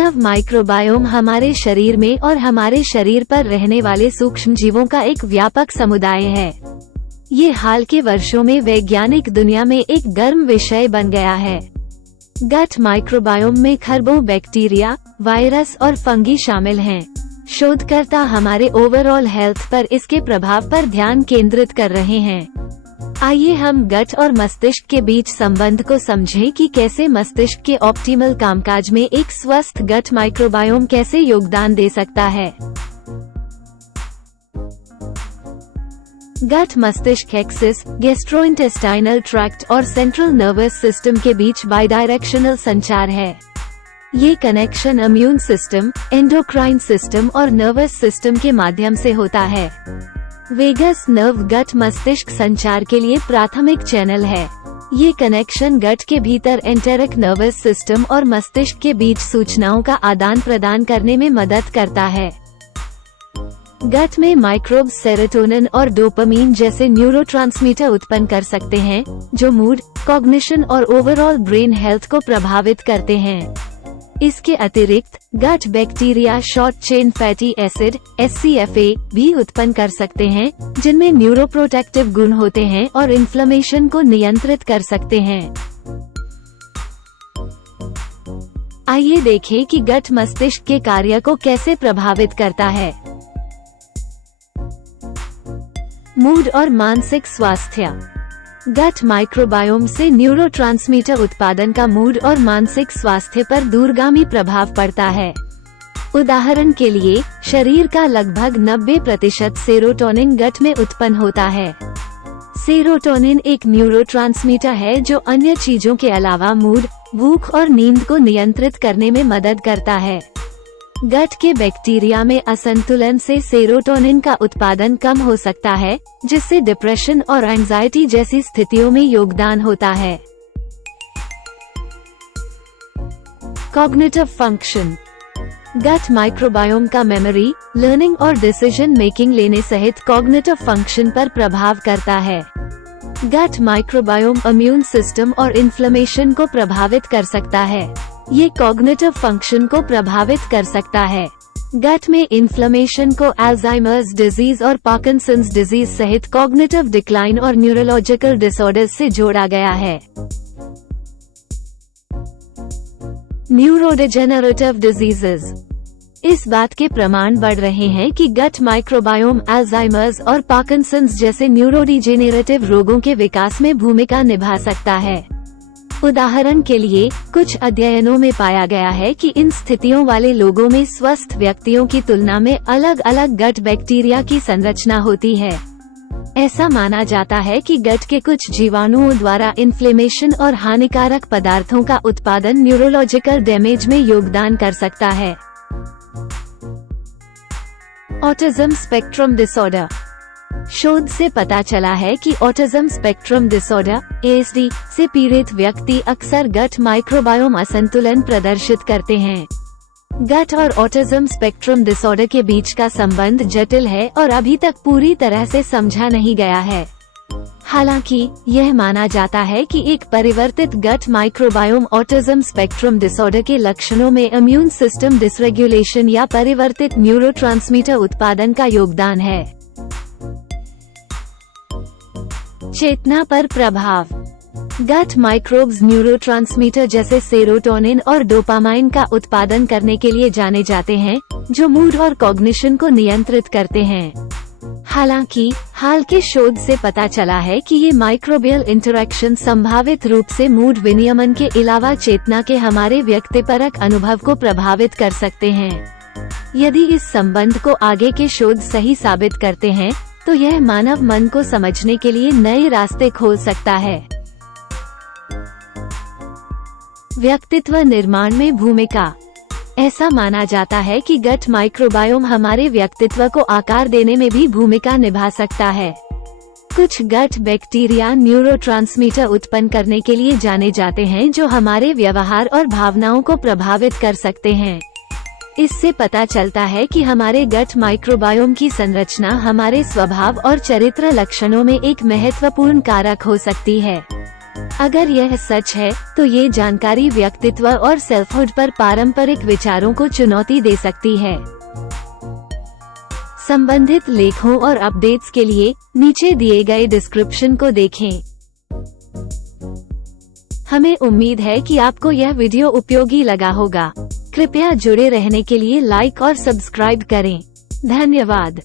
मानव microbiome हमारे शरीर में और हमारे शरीर पर रहने वाले सूक्ष्म जीवों का एक व्यापक समुदाय है। ये हाल के वर्षों में वैज्ञानिक दुनिया में एक गर्म विषय बन गया है। गट माइक्रोबायोम में खरबों बैक्टीरिया, वायरस और फंगी शामिल हैं। शोधकर्ता हमारे ओवरऑल हेल्थ पर इसके प्रभाव पर ध्यान केंद्रित कर रहे हैं। आइए हम गट और मस्तिष्क के बीच संबंध को समझें कि कैसे मस्तिष्क के ऑप्टिमल कामकाज में एक स्वस्थ गट माइक्रोबायोम कैसे योगदान दे सकता है। गट मस्तिष्क एक्सिस, गैस्ट्रोइंटेस्टाइनल ट्रैक्ट और सेंट्रल नर्वस सिस्टम के बीच बाइडायरेक्शनल संचार है। ये connection immune system, endocrine system और नर्वस सिस्टम के माध्यम से होता है। वेगस नर्व गट मस्तिष्क संचार के लिए प्राथमिक चैनल है। ये कनेक्शन गट के भीतर एंटेरिक नर्वस सिस्टम और मस्तिष्क के बीच सूचनाओं का आदान प्रदान करने में मदद करता है। गट में माइक्रोब्स सेरोटोनिन और डोपामीन जैसे न्यूरोट्रांसमीटर उत्पन्न कर सकते हैं, जो मूड, कॉग्निशन और ओवरऑल ब्रेन हेल्थ को प्रभावित करते हैं। इसके अतिरिक्त gut bacteria short chain fatty acid (SCFA) भी उत्पन्न कर सकते हैं, जिनमें न्यूरोप्रोटेक्टिव गुण होते हैं और इन्फ्लेमेशन को नियंत्रित कर सकते हैं। आइए देखें कि गट मस्तिष्क के कार्य को कैसे प्रभावित करता है। मूड और मानसिक स्वास्थ्य। गट माइक्रोबायोम से न्यूरोट्रांसमीटर उत्पादन का मूड और मानसिक स्वास्थ्य पर दूरगामी प्रभाव पड़ता है। उदाहरण के लिए, शरीर का लगभग 90% सेरोटोनिन गट में उत्पन्न होता है। सेरोटोनिन एक न्यूरोट्रांसमीटर है जो अन्य चीजों के अलावा मूड, भूख और नींद को नियंत्रित करने में मदद करता है। गट के बैक्टीरिया में असंतुलन से सेरोटोनिन का उत्पादन कम हो सकता है, जिससे डिप्रेशन और एंजाइटी जैसी स्थितियों में योगदान होता है। Cognitive function. गट माइक्रोबायोम का मेमोरी, लर्निंग और डिसीजन मेकिंग लेने सहित कॉग्निटिव फंक्शन पर प्रभाव करता है। गट माइक्रोबायोम इम्यून सिस्टम और इन्फ्लेमेशन को प्रभावित कर सकता है। ये कॉग्निटिव फंक्शन को प्रभावित कर सकता है। गट में इन्फ्लेमेशन को अल्जाइमर्स डिजीज और पार्किंसंस डिजीज सहित कॉग्निटिव डिक्लाइन और न्यूरोलॉजिकल डिसऑर्डर्स से जोड़ा गया है। Neurodegenerative diseases. इस बात के प्रमाण बढ़ रहे हैं कि गट माइक्रोबायोम अल्जाइमर्स और पार्किंसंस जैसे न्यूरोडिजेनरेटिव रोगों के विकास में भूमिका निभा सकता है। उदाहरण के लिए, कुछ अध्ययनों में पाया गया है कि इन स्थितियों वाले लोगों में स्वस्थ व्यक्तियों की तुलना में अलग अलग गट बैक्टीरिया की संरचना होती है। ऐसा माना जाता है कि गट के कुछ जीवाणुओं द्वारा इन्फ्लेमेशन और हानिकारक पदार्थों का उत्पादन न्यूरोलॉजिकल डैमेज में योगदान कर सकता है। Autism spectrum disorder. शोध से पता चला है कि ऑटिज्म स्पेक्ट्रम डिसऑर्डर (ASD) से पीड़ित व्यक्ति अक्सर गट माइक्रोबायोम असंतुलन प्रदर्शित करते हैं। गट और ऑटिज्म स्पेक्ट्रम डिसऑर्डर के बीच का संबंध जटिल है और अभी तक पूरी तरह से समझा नहीं गया है। हालांकि यह माना जाता है कि एक परिवर्तित gut microbiome autism spectrum disorder के लक्षणों में इम्यून सिस्टम डिसरेगुलेशन या परिवर्तित न्यूरोट्रांसमीटर उत्पादन का योगदान है। चेतना पर प्रभाव। गट माइक्रोब्स न्यूरोट्रांसमीटर जैसे सेरोटोनिन और डोपामाइन का उत्पादन करने के लिए जाने जाते हैं, जो मूड और कॉग्निशन को नियंत्रित करते हैं। हालांकि हाल के शोध से पता चला है कि ये माइक्रोबियल इंटरैक्शन संभावित रूप से मूड विनियमन के अलावा चेतना के हमारे व्यक्तिपरक अनुभव को प्रभावित कर सकते हैं। यदि इस संबंध को आगे के शोध सही साबित करते हैं, तो यह मानव मन को समझने के लिए नए रास्ते खोल सकता है। व्यक्तित्व निर्माण में भूमिका। ऐसा माना जाता है कि गट माइक्रोबायोम हमारे व्यक्तित्व को आकार देने में भी भूमिका निभा सकता है। कुछ गट बैक्टीरिया न्यूरोट्रांसमीटर उत्पन्न करने के लिए जाने जाते हैं, जो हमारे व्यवहार और भावनाओं को प्रभावित कर सकते हैं। इससे पता चलता है कि हमारे गट माइक्रोबायोम की संरचना हमारे स्वभाव और चरित्र लक्षणों में एक महत्वपूर्ण कारक हो सकती है। अगर यह सच है तो ये जानकारी व्यक्तित्व और सेल्फहुड पर पारंपरिक विचारों को चुनौती दे सकती है। संबंधित लेखों और अपडेट्स के लिए नीचे दिए गए डिस्क्रिप्शन को देखें। हमें उम्मीद है कि आपको यह वीडियो उपयोगी लगा होगा। कृपया जुड़े रहने के लिए लाइक और सब्सक्राइब करें। धन्यवाद।